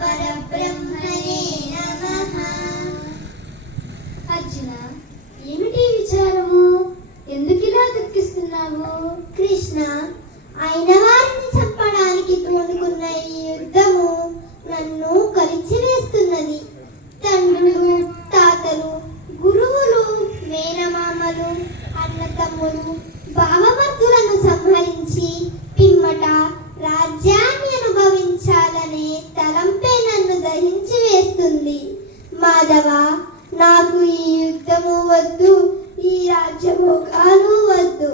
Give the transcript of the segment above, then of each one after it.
పరబ్రహ్మణే నమః. అర్జున, ఏమిటి విచారము? ఎందుకిలా దుఃఖిస్తున్నావు? కృష్ణ, అయిన వారిని చంపడానికి పూనుకున్న ఈ యుద్ధము నన్ను కలిచివేస్తున్నది. తండ్రులు, తాతలు, గురువులు, మేనమామలు, అన్నతమ్ములు, భావమర్దులను సంహరించి పిమ్మట రాజ్యాన్ని అనుభవించాలనే తలంపే నన్ను దహించి వేస్తుంది. మాధవ, నాకు ఈ యుద్ధము వద్దు, ఈ రాజ్యభోగాలు వద్దు.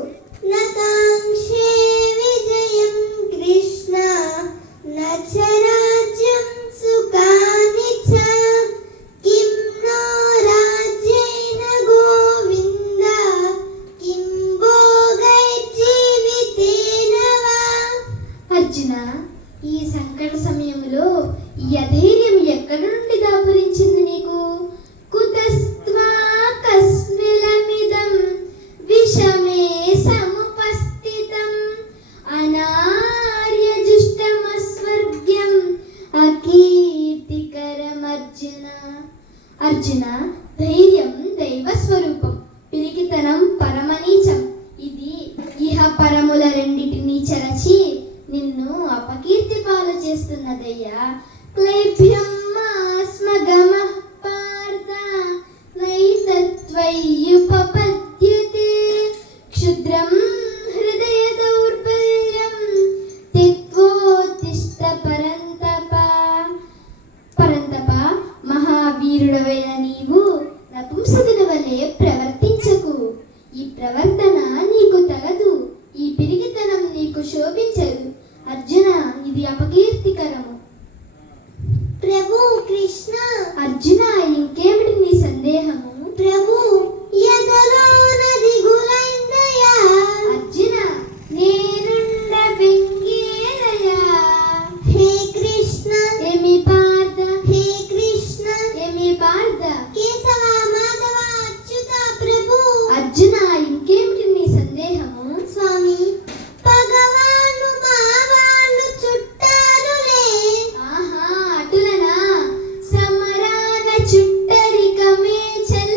నకాంక్షే విజయం కృష్ణ నచ రాజ్యం సుఖాని చ. కిం నో రాజ్యేన గోవింద కిం భోగైర్జీవితేన వా. అర్జున, ఈ సంకట సమయంలో ఈ అధైర్యం ఎక్కడి నుండి దాపురించింది నీకు? కుతస్త్వా కస్మిలమిదం విషమే సముపస్థితం అనార్యజుష్టమస్వర్గ్యం అకీర్తికరం అర్జున. అర్జున, ధైర్యం దైవ స్వరూపం, పిరికితనం పరమనీచం. ఇది ఇహ పరముల రెండిటిని చెరచి నిన్ను అపకీర్తి పాలు చేస్తున్నదయ్యా. క్లైభ్యం మాస్మగమః పార్థ నైతత్వయ్యుపపద్యతే. క్షుద్రం హృదయ దౌర్బల్యం త్యక్త్వోత్తిష్ఠ పరంతప. పరంతప, మహావీరుడవైన నీవు నపుంసకుని వలె ప్రవర్తించకు. ఈ ప్రవర్తన నీకు తగదు. ఈ పిరికితనం నీకు శోభించదు. అర్జున, ఇది అపకీర్తికరము. ప్రభు కృష్ణ. అర్జున, ఇంకేమిటి నీ సందేహము? ప్రభు, ఎదలోన దిగులైందయా. అర్జున, నేనుండ బెంగేలయా. హే కృష్ణ. ఏమి పార్థ? హే కృష్ణ. ఏమి పార్థ? కేశవ, మాధవ, అచ్యుత, ప్రభు. అర్జున, ఇంకేమిటి నీ సందేహము? స్వామి, భగవాను మావాళ్ళు చుట్టాలులే. ఆహా, అటులనా? సమరాన చుట్టరికమే చల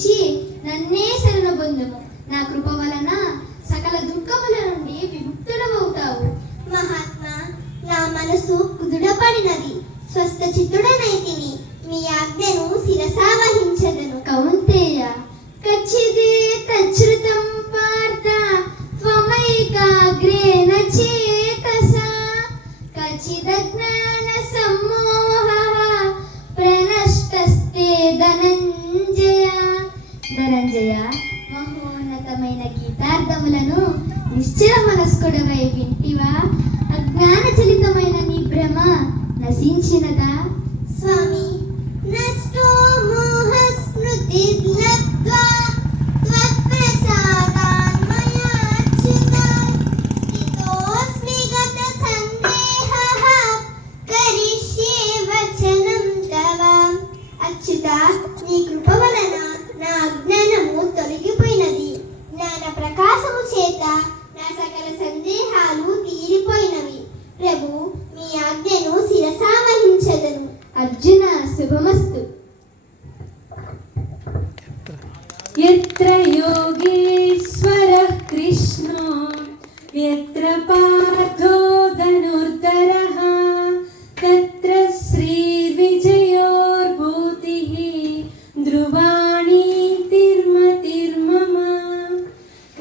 విడిచి నన్నే శరణబొందుము. నా కృప వలన సకల దుఃఖముల నుండి విముక్తుడమవుతావు. మహాత్మా, నా మనసు కుదుటపడినది, స్వస్థ చిత్తుడనైతిని. మీ ఆజ్ఞను శిరసా వహించదను. కౌంతేయ, కచ్చిదే తచ్ఛృతం పార్థ త్వమైకాగ్రేణ చేతసా కచిదజ్ఞాన సమ్మోహః ప్రణష్టస్తే ధనంజయ. ధనంజయ, మహోన్నతమైన గీతార్థములను నిశ్చల మనస్కుడవై వింటివా? అజ్ఞాన చలితమైన నీ భ్రమ నశించినదా? స్వామి, నష్టో మోహ స్మృతిర్లబ్ధ్వా త్వత్ప్రసాదాన్మయాచ్యుతా స్థితోऽస్మి గత సందేహః కరిష్యే వచనం తవ. అచ్యుత, నీ కృప వలన నా అజ్ఞానము తొలగిపోయినది. జ్ఞాన ప్రకాశము చేత నా సకల సందేహాలు తీరిపోయినవి. ప్రభు, మీ ఆజ్ఞను శిరసా వహించదను. అర్జున, శుభమస్తు. యత్ర యోగేశ్వరః కృష్ణో యత్ర పార్థో ధనుర్ధరః తత్ర శ్రీర్విజయోర్భూతిః ధ్రువా